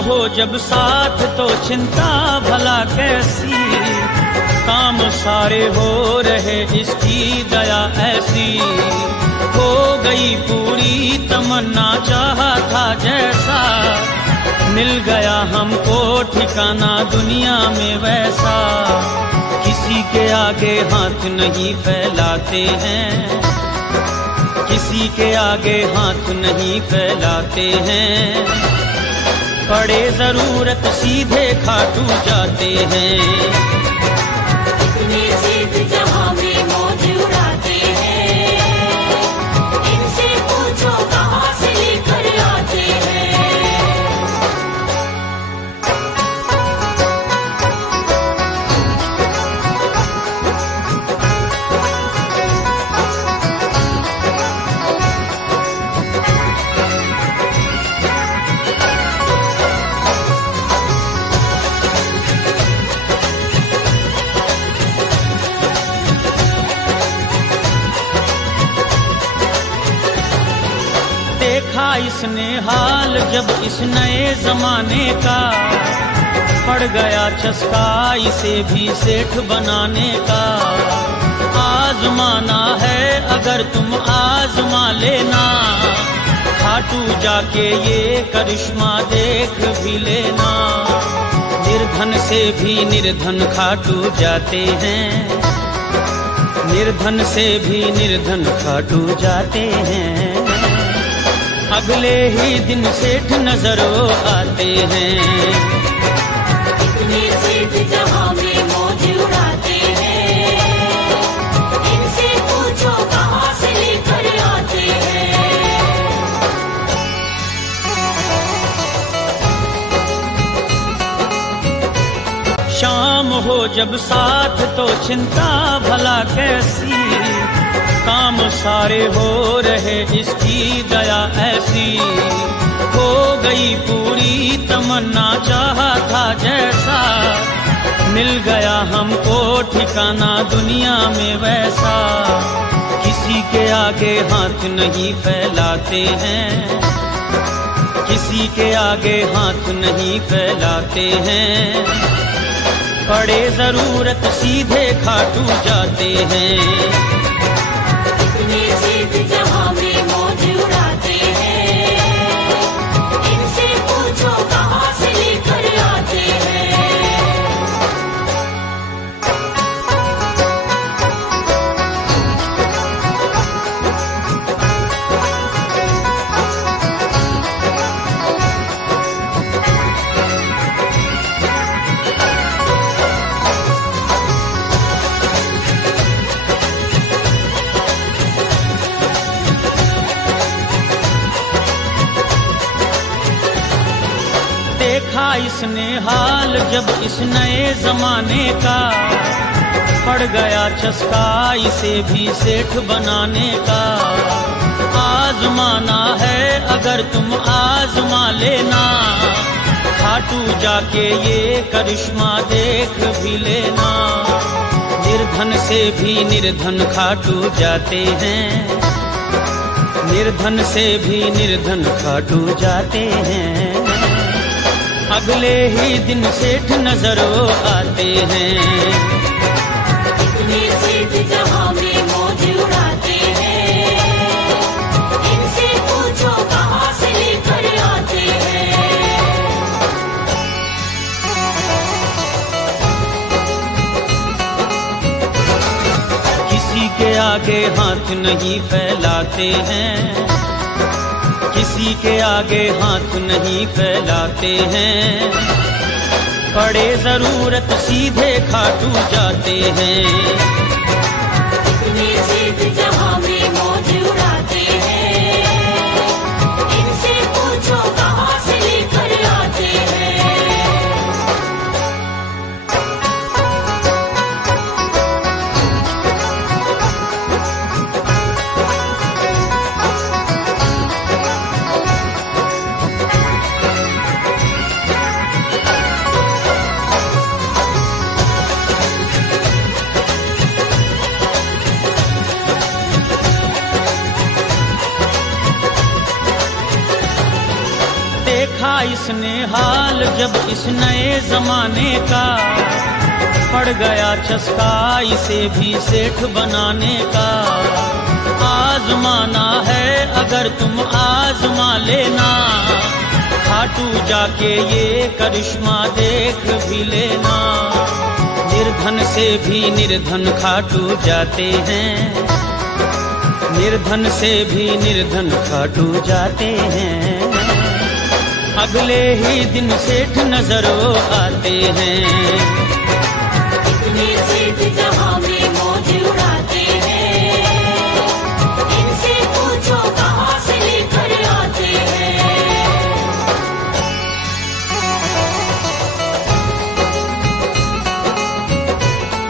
हो जब साथ तो चिंता भला कैसी, काम सारे हो रहे इसकी दया ऐसी। हो गई पूरी तमन्ना चाहा था जैसा, मिल गया हमको ठिकाना दुनिया में वैसा। किसी के आगे हाथ नहीं फैलाते हैं, किसी के आगे हाथ नहीं फैलाते हैं। पड़े जरूरत सीधे खाटू जाते हैं। इतने सिद्ध जहां में मौज उड़ाते हैं, इनसे पूछो कहां से लेकर आते हैं। देखा इसने हाल जब इस नए जमाने का, पड़ गया चस्का इसे भी सेठ बनाने का। आजमाना है अगर तुम आजमा लेना, खाटू जाके ये करिश्मा देख भी लेना। निर्धन से भी निर्धन खाटू जाते हैं, निर्धन से भी निर्धन खाटू जाते हैं। अगले ही दिन सेठ नजर आते हैं। इतने सिद्ध जहां में मौज उड़ाते हैं, इनसे पूछो कहां से लेकर आते हैं। शाम हो जब साथ तो चिंता भला कैसी, काम सारे हो रहे इसकी दया ऐसी। हो गई पूरी तमन्ना चाहा था जैसा, मिल गया हमको ठिकाना दुनिया में वैसा। किसी के आगे हाथ नहीं फैलाते हैं, किसी के आगे हाथ नहीं फैलाते हैं। पड़े जरूरत सीधे खाटू जाते हैं। इतने सिद्ध जहां में मौज उड़ाते हैं, इनसे पूछो कहां से लेकर आते हैं। देखा इसने हाल जब इस नए जमाने का, पड़ गया चस्का इसे भी सेठ बनाने का। आजमाना है अगर तुम आजमा लेना, खाटू जाके ये करिश्मा देख भी लेना। निर्धन से भी निर्धन खाटू जाते हैं, निर्धन से भी निर्धन खाटू जाते हैं। अगले ही दिन सेठ नजर आते हैं। इतने सिद्ध जहां में मौज उड़ाते हैं, इनसे पूछो कहां से लेकर आते हैं। किसी के आगे हाथ नहीं फैलाते हैं, किसी के आगे हाथ नहीं फैलाते हैं। पड़े जरूरत सीधे खाटू जाते हैं। इतने सिद्ध जहां में मौज उड़ाते हैं, इनसे पूछो कहां से लेकर आते हैं। देखा इसने हाल जब इस नए जमाने का, पड़ गया चस्का इसे भी सेठ बनाने का। आजमाना है अगर तुम आजमा लेना, खाटू जाके ये करिश्मा देख भी लेना। निर्धन से भी निर्धन खाटू जाते हैं, निर्धन से भी निर्धन खाटू जाते हैं। अगले ही दिन सेठ नजर आते हैं। इतने सेठ जहां